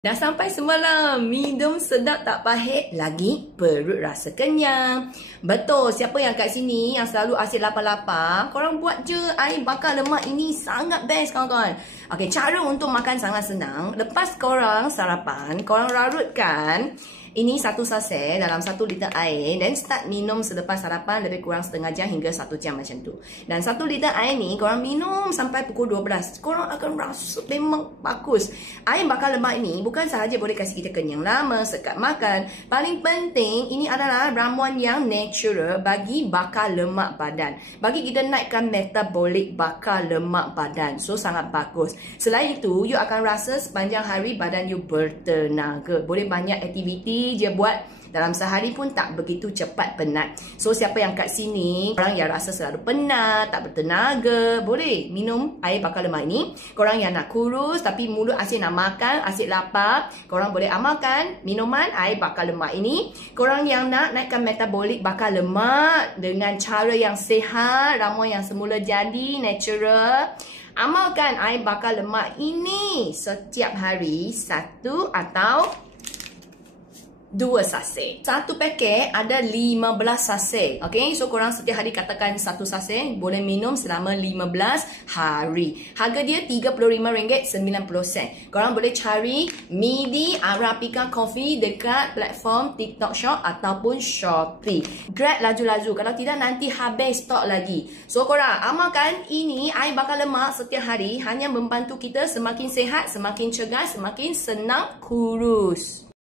Dah sampai semalam, minum sedap tak pahit, lagi perut rasa kenyang. Betul, siapa yang kat sini yang selalu asyik lapar-lapar, korang buat je air bakar lemak ini sangat best kawan-kawan. Okey, cara untuk makan sangat senang. Lepas korang sarapan, korang rarutkan ini 1 saset dalam 1 liter air dan start minum selepas sarapan lebih kurang setengah jam hingga 1 jam macam tu. Dan 1 liter air ni korang minum sampai pukul 12. Korang akan rasa memang bagus. Air bakar lemak ni bukan sahaja boleh kasih kita kenyang lama, sekat makan. Paling penting ini adalah ramuan yang natural bagi bakar lemak badan. Bagi kita naikkan metabolik bakar lemak badan. So sangat bagus. Selain itu, you akan rasa sepanjang hari badan you bertenaga. Boleh banyak aktiviti je buat dalam sehari pun tak begitu cepat penat. So siapa yang kat sini, korang yang rasa selalu penat, tak bertenaga, boleh minum air bakar lemak ni. Korang yang nak kurus tapi mulut asyik nak makan, asyik lapar, korang boleh amalkan minuman air bakar lemak ini. Korang yang nak naikkan metabolik bakar lemak dengan cara yang sihat, ramuan yang semula jadi natural, amalkan air bakar lemak ini setiap hari 1 atau 2 saset. 1 paket ada 15 saset. Okay, so korang setiap hari katakan 1 saset, boleh minum selama 15 hari. Harga dia RM35.90. Korang boleh cari Midi Arabica Coffee dekat platform TikTok Shop ataupun Shopee. Grab laju-laju, kalau tidak nanti habis stok lagi. So korang amalkan ini air bakar lemak setiap hari, hanya membantu kita semakin sihat, semakin cergas, semakin senang kurus.